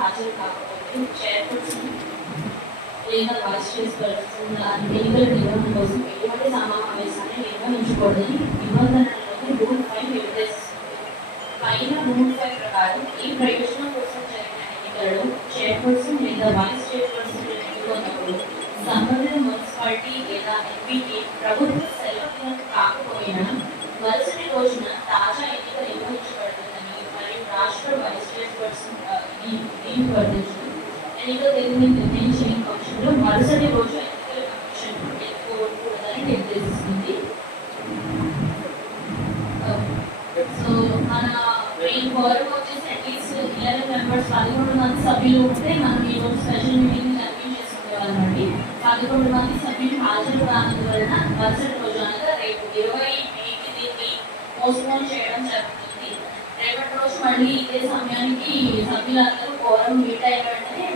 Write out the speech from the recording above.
హాజరు కాకపోతే లేదా సమావేశాన్ని నిర్వహించకూడదని నిబంధనలోని ప్రకారం ఈ ప్రయోజనం కోసం జరిగిన ఎన్నికలలో చైర్పర్సన్ లేదా వైస్ చైర్పర్సన్ ఎన్నుకున్నప్పుడు సంబంధిత మున్సిపాలిటీ లేదా ఎంపీకి ప్రభుత్వ సెలవు కాకపోయినా మరుసటి రోజున తాజా ఎన్నిక నిర్వహించబడుతుందని మరియు రాష్ట్ర వైస్ చైర్పర్సన్ దీనికి వర్తించదు ఎన్నిక తేదీని నిర్ణయించిన పక్షంలో మరుసటి రోజు ఎన్నికల కమిషన్ ఎన్నుకోకూడదని నిర్దేశిస్తుంది. సో మన మెయిన్ గౌరవం వచ్చేసి అట్లీస్ట్ ఇలెవెన్ మెంబర్స్ పదకొండు మంది సభ్యులు ఉంటే మనం ఈరోజు స్పెషల్ మీటింగ్ పదకొండు మంది సభ్యులు హాజరు కానందువలన మరుసటి రోజు అనగా రేపు ఇరవై మేకి దీన్ని పోస్ట్పోన్ చేయడం జరుగుతుంది. రేపటి రోజు మళ్ళీ ఇదే సమయానికి సభ్యులందరూ కోరం మీట్ అయిన వెంటనే